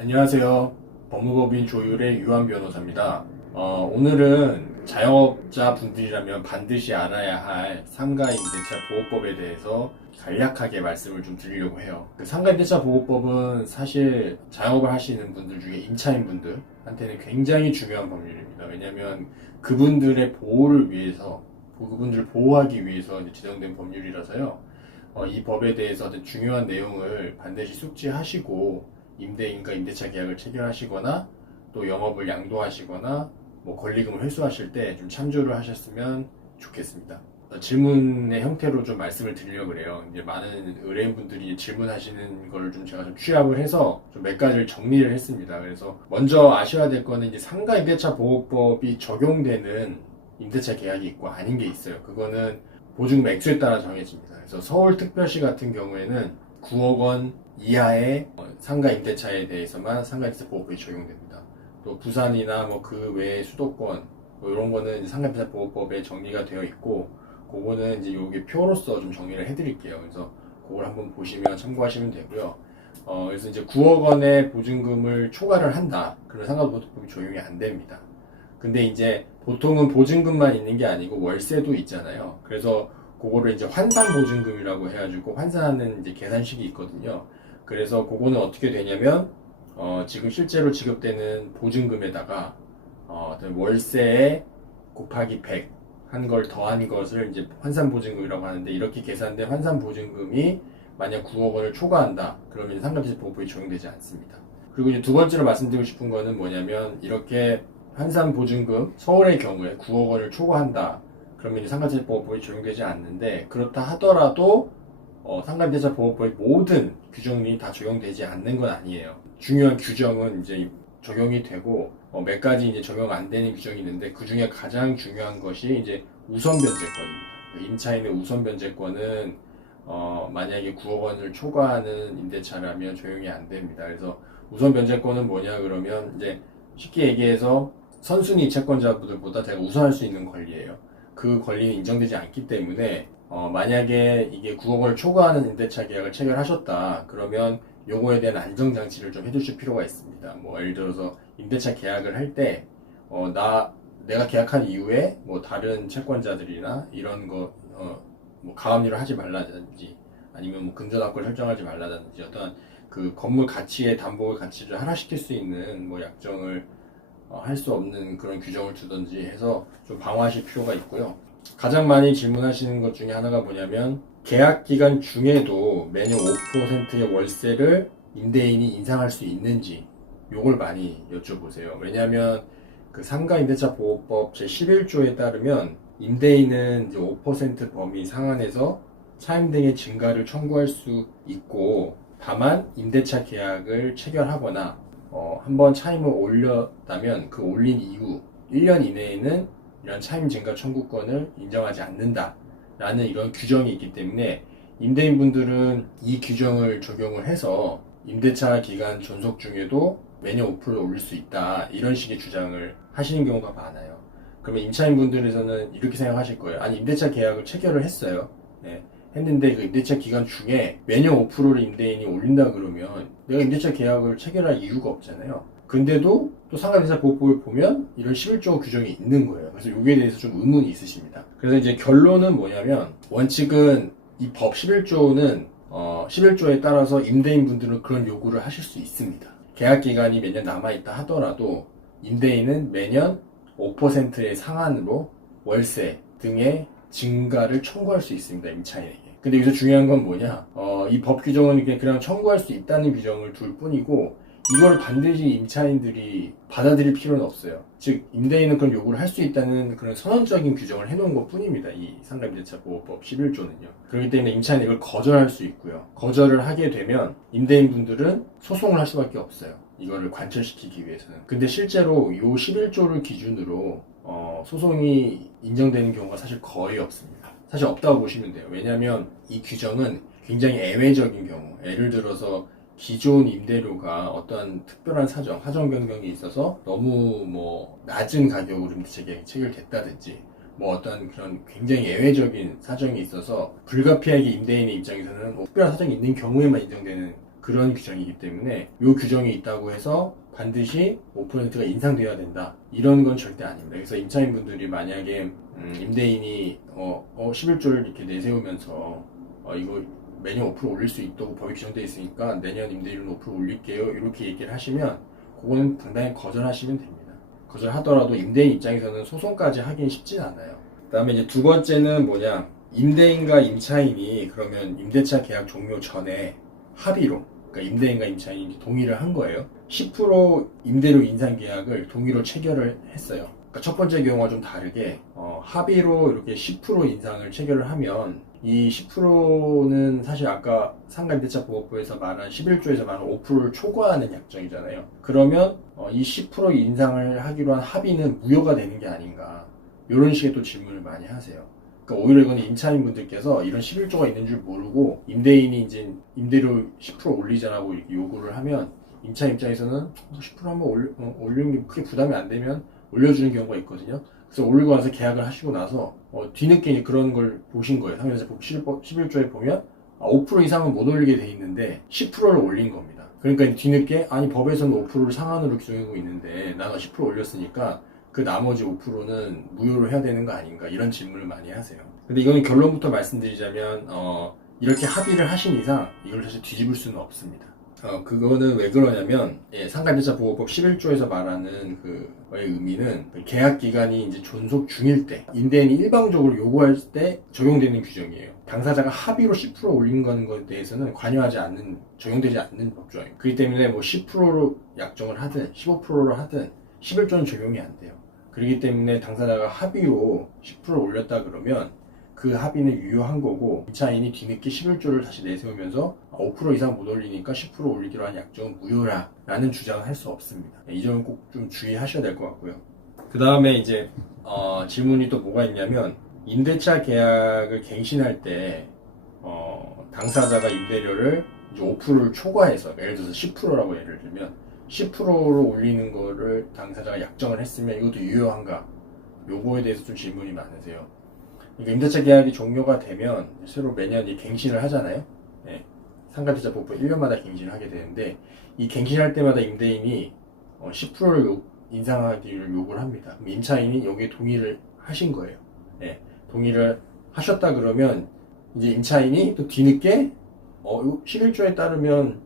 안녕하세요. 법무법인 조율의 유한 변호사입니다. 오늘은 자영업자 분들이라면 반드시 알아야 할 상가임대차 보호법에 대해서 간략하게 말씀을 좀 드리려고 해요. 그 상가임대차 보호법은 사실 자영업을 하시는 분들 중에 임차인 분들한테는 굉장히 중요한 법률입니다. 왜냐하면 그분들의 보호를 위해서, 그분들을 보호하기 위해서 제정된 법률이라서요. 이 법에 대해서 어떤 중요한 내용을 반드시 숙지하시고 임대인과 임대차 계약을 체결하시거나 또 영업을 양도하시거나 뭐 권리금을 회수하실 때 좀 참조를 하셨으면 좋겠습니다. 질문의 형태로 좀 말씀을 드리려고 그래요. 이제 많은 의뢰인분들이 질문하시는 걸 좀 제가 좀 취합을 해서 좀 몇 가지를 정리를 했습니다. 그래서 먼저 아셔야 될 거는 이제 상가 임대차 보호법이 적용되는 임대차 계약이 있고 아닌 게 있어요. 그거는 보증금 액수에 따라 정해집니다. 그래서 서울특별시 같은 경우에는 9억 원 이하의 상가 임대차에 대해서만 상가 임대차 보호법이 적용됩니다. 또 부산이나 뭐 그 외의 수도권 뭐 이런 거는 상가 임대차 보호법에 정리가 되어 있고, 그거는 이제 여기 표로서 좀 정리를 해드릴게요. 그래서 그걸 한번 보시면 참고하시면 되고요. 그래서 이제 9억 원의 보증금을 초과를 한다. 그러면 상가보호법이 적용이 안 됩니다. 근데 이제 보통은 보증금만 있는 게 아니고 월세도 있잖아요. 그래서 그거를 이제 환산보증금이라고 해가지고 환산하는 이제 계산식이 있거든요. 그래서 그거는 어떻게 되냐면 지금 실제로 지급되는 보증금에다가 어떤 월세에 곱하기 100 한 걸 더한 것을 이제 환산보증금이라고 하는데, 이렇게 계산된 환산보증금이 만약 9억 원을 초과한다 그러면 상가임대차 보호법이 적용되지 않습니다. 그리고 이제 두 번째로 말씀드리고 싶은 거는 뭐냐면, 이렇게 환산보증금 서울의 경우에 9억 원을 초과한다 그러면 이제 상가임대차 보호법이 적용되지 않는데, 그렇다 하더라도 상가임대차 보호법의 모든 규정이 다 적용되지 않는 건 아니에요. 중요한 규정은 이제 적용이 되고 몇 가지 이제 적용 안 되는 규정이 있는데, 그 중에 가장 중요한 것이 이제 우선 변제권입니다. 임차인의 우선 변제권은 만약에 9억 원을 초과하는 임대차라면 적용이 안 됩니다. 그래서 우선 변제권은 뭐냐 그러면 이제 쉽게 얘기해서 선순위 채권자분들보다 제가 우선할 수 있는 권리예요. 그 권리는 인정되지 않기 때문에 만약에 이게 9억 원을 초과하는 임대차 계약을 체결하셨다 그러면 요거에 대한 안정장치를 좀 해주실 필요가 있습니다. 뭐 예를 들어서 임대차 계약을 할 때 내가 계약한 이후에 뭐 다른 채권자들이나 이런 거 뭐 가압류를 하지 말라든지 아니면 뭐 금전학권 설정하지 말라든지 어떤 그 건물 가치의 담보 가치를 하락시킬 수 있는 뭐 약정을 할 수 없는 그런 규정을 두든지 해서 좀 방어하실 필요가 있고요. 가장 많이 질문하시는 것 중에 하나가 뭐냐면, 계약 기간 중에도 매년 5%의 월세를 임대인이 인상할 수 있는지, 요걸 많이 여쭤보세요. 왜냐하면 그 상가 임대차 보호법 제11조에 따르면 임대인은 이제 5% 범위 상한에서 차임 등의 증가를 청구할 수 있고, 다만 임대차 계약을 체결하거나 한번 차임을 올렸다면 그 올린 이후 1년 이내에는 이런 차임 증가 청구권을 인정하지 않는다 라는 이런 규정이 있기 때문에, 임대인분들은 이 규정을 적용을 해서 임대차 기간 존속 중에도 매년 5%를 올릴 수 있다 이런 식의 주장을 하시는 경우가 많아요. 그러면 임차인분들에서는 이렇게 생각하실 거예요. 아니, 임대차 계약을 체결을 했어요. 네. 했는데 그 임대차 기간 중에 매년 5%를 임대인이 올린다 그러면 내가 임대차 계약을 체결할 이유가 없잖아요. 근데도 또 상가임대차 보호법을 보면 이런 11조 규정이 있는 거예요. 그래서 여기에 대해서 좀 의문이 있으십니다. 그래서 이제 결론은 뭐냐면, 원칙은 이 법 11조는 11조에 따라서 임대인분들은 그런 요구를 하실 수 있습니다. 계약 기간이 몇 년 남아있다 하더라도 임대인은 매년 5%의 상한으로 월세 등의 증가를 청구할 수 있습니다, 임차인에게. 근데 여기서 중요한 건 뭐냐, 이 법 규정은 그냥 청구할 수 있다는 규정을 둘 뿐이고, 이걸 반드시 임차인들이 받아들일 필요는 없어요. 즉, 임대인은 그런 요구를 할 수 있다는 그런 선언적인 규정을 해놓은 것 뿐입니다, 이 상가임대차 보호법 11조는요. 그렇기 때문에 임차인은 이걸 거절할 수 있고요. 거절을 하게 되면 임대인분들은 소송을 할 수밖에 없어요, 이거를 관철시키기 위해서는. 근데 실제로 이 11조를 기준으로 소송이 인정되는 경우가 사실 거의 없습니다. 사실 없다고 보시면 돼요. 왜냐하면 이 규정은 굉장히 예외적인 경우, 예를 들어서 기존 임대료가 어떠한 특별한 사정 변경이 있어서 너무 뭐 낮은 가격으로 임대차 계약이 체결됐다든지, 뭐 어떤 그런 굉장히 예외적인 사정이 있어서 불가피하게 임대인의 입장에서는 뭐 특별한 사정이 있는 경우에만 인정되는 그런 규정이기 때문에 이 규정이 있다고 해서 반드시 5%가 인상되어야 된다, 이런 건 절대 아닙니다. 그래서 임차인분들이 만약에 임대인이 11조를 이렇게 내세우면서 이거 매년 5% 올릴 수 있다고 법이 규정되어 있으니까 내년 임대료는 5% 올릴게요, 이렇게 얘기를 하시면 그거는 당당히 거절하시면 됩니다. 거절하더라도 임대인 입장에서는 소송까지 하긴 쉽진 않아요. 그 다음에 이제 두 번째는 뭐냐, 임대인과 임차인이 그러면 임대차 계약 종료 전에 합의로, 그러니까 임대인과 임차인이 동의를 한 거예요. 10% 임대료 인상 계약을 동의로 체결을 했어요. 그러니까 첫 번째 경우와 좀 다르게 합의로 이렇게 10% 인상을 체결을 하면 이 10%는 사실 아까 상가임대차보호법에서 말한 11조에서 말한 5%를 초과하는 약정이잖아요. 그러면 이 10% 인상을 하기로 한 합의는 무효가 되는 게 아닌가, 이런 식의 또 질문을 많이 하세요. 그러니까 오히려 이거는 임차인분들께서 이런 11조가 있는 줄 모르고 임대인이 이제 임대료 10% 올리자라고 이렇게 요구를 하면 임차인 입장에서는 10% 한번 올리는 게 크게 부담이 안 되면 올려주는 경우가 있거든요. 그래서 올리고 나서 계약을 하시고 나서 뒤늦게 이제 그런 걸 보신 거예요. 상가임대차법 11조에 보면 5% 이상은 못 올리게 돼 있는데 10%를 올린 겁니다. 그러니까 뒤늦게 아니 법에서는 5%를 상한으로 규정하고 있는데 나가 10% 올렸으니까 그 나머지 5%는 무효로 해야 되는 거 아닌가, 이런 질문을 많이 하세요. 근데 이거는 결론부터 말씀드리자면 이렇게 합의를 하신 이상 이걸 사실 뒤집을 수는 없습니다. 그거는 왜 그러냐면 상가임대차보호법 11조에서 말하는 그의 의미는 계약 기간이 이제 존속 중일 때 임대인이 일방적으로 요구할 때 적용되는 규정이에요. 당사자가 합의로 10% 올린 것에 대해서는 관여하지 않는, 적용되지 않는 법조항이에요. 그렇기 때문에 뭐 10%로 약정을 하든 15%로 하든 11조는 적용이 안 돼요. 그렇기 때문에 당사자가 합의로 10% 올렸다 그러면 그 합의는 유효한 거고, 임차인이 뒤늦게 11조를 다시 내세우면서 5% 이상 못 올리니까 10% 올리기로 한 약정은 무효라 라는 주장을 할 수 없습니다. 이 점은 꼭 좀 주의하셔야 될 것 같고요. 그 다음에 이제 질문이 또 뭐가 있냐면, 임대차 계약을 갱신할 때 당사자가 임대료를 이제 5%를 초과해서, 예를 들어서 10%라고 예를 들면 10%로 올리는 거를 당사자가 약정을 했으면 이것도 유효한가, 요거에 대해서 좀 질문이 많으세요. 그러니까 임대차 계약이 종료가 되면 새로 매년 이 갱신을 하잖아요. 상가임대차보호법 1년마다 갱신을 하게 되는데, 이 갱신할 때마다 임대인이 10%를 인상하기를 요구를 합니다. 그럼 임차인이 여기에 동의를 하신 거예요. 동의를 하셨다 그러면 이제 임차인이 또 뒤늦게 11조에 따르면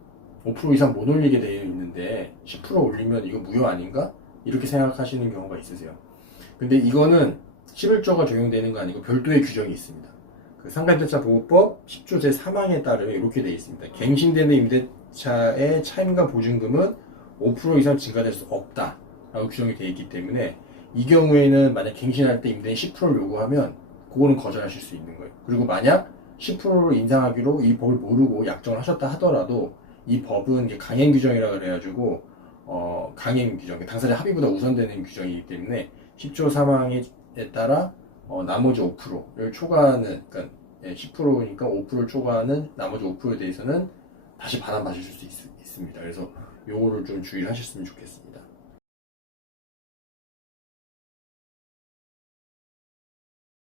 5% 이상 못 올리게 되어 있는데 10% 올리면 이거 무효 아닌가? 이렇게 생각하시는 경우가 있으세요. 근데 이거는 11조가 적용되는 거 아니고 별도의 규정이 있습니다. 그 상가임대차보호법 10조 제3항에 따르면 이렇게 되어 있습니다. 갱신되는 임대차의 차임과 보증금은 5% 이상 증가될 수 없다 라고 규정이 되어 있기 때문에, 이 경우에는 만약 갱신할 때 임대인 10%를 요구하면 그거는 거절하실 수 있는 거예요. 그리고 만약 10%로 인상하기로 이 법을 모르고 약정을 하셨다 하더라도 이 법은 이제 강행 규정이라 그래가지고 강행 규정, 당사자 합의보다 우선되는 규정이기 때문에 10조 3항에 따라 나머지 5%를 초과하는, 그러니까 10%니까 5%를 초과하는 나머지 5%에 대해서는 다시 반환받으실 수 있습니다. 그래서 요거를 좀 주의를 하셨으면 좋겠습니다.